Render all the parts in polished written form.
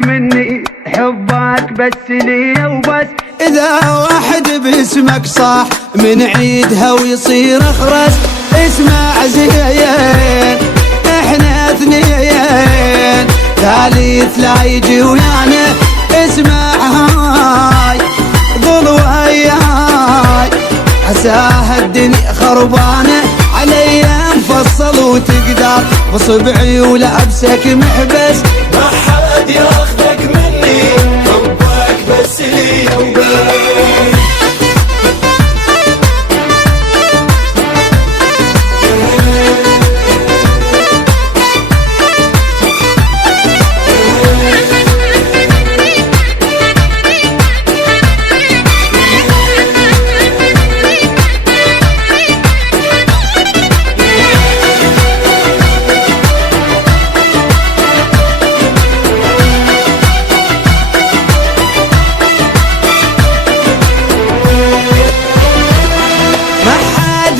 عافاك مني حبك بس لي وبس. إذا واحد باسمك صاح من عيدها ويصير أخرس، اسمع زين احنا اثنين ثالث لا يجي ويانا، اسمع هاي ظل وياي عساها الدنيا خربانة علي مفصل وتقدر بصبعي ولابسك محبس. ما حد ياخذك مني حبك بس لي وبس.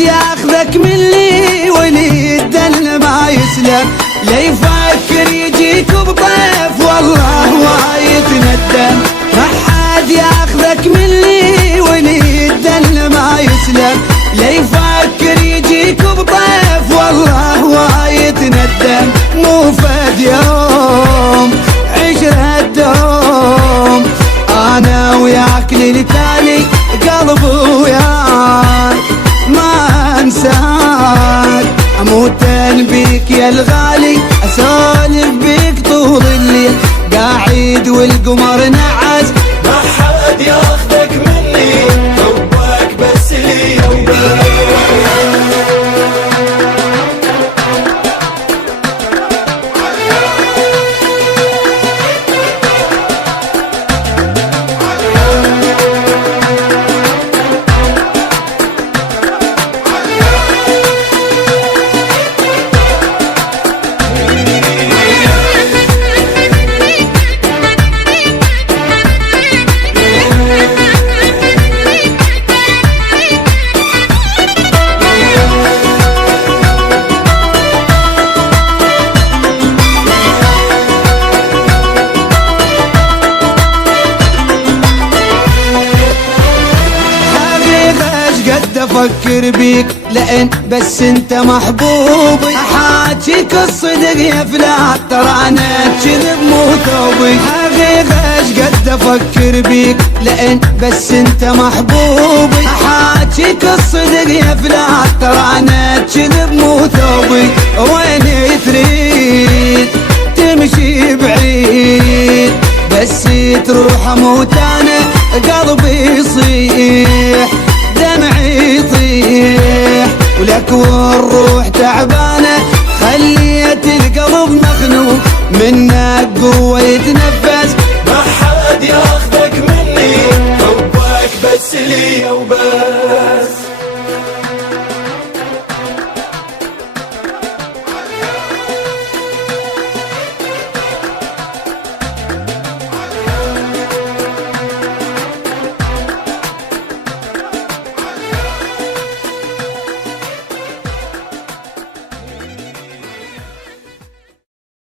ياخذك مني ولي الدل ما يسلم، لا يفكر يجيك بضيف والله وايد ندم. ما حد ياخذك مني ولي الدل ما يسلم، لا يفكر يجيك بضيف والله وايد ندم. مو فد يوم عشرة دوم انا وياك للتالي قلب وياك ما انساك، اموت بيك يا الغالي اسولف بيك طول الليل قاعد والقمر نعس. ما حد ياخذك مني حبك بس لي وبس. افكر بيك لان بس انت محبوبي، احاجيك الصدق يا فلان ترى انا كذب مو ثوبي. حقيقة ايش قد افكر بيك لان بس انت محبوبي، احاجيك الصدق يا فلان ترى انا كذب مو ثوبي. وين تريد تمشي بعيد بس تروح اموت انا قلبي يصيح دمعي يطيح ولك والروح تعبانة خليت القلب مخنوق منك قوة يتنفس.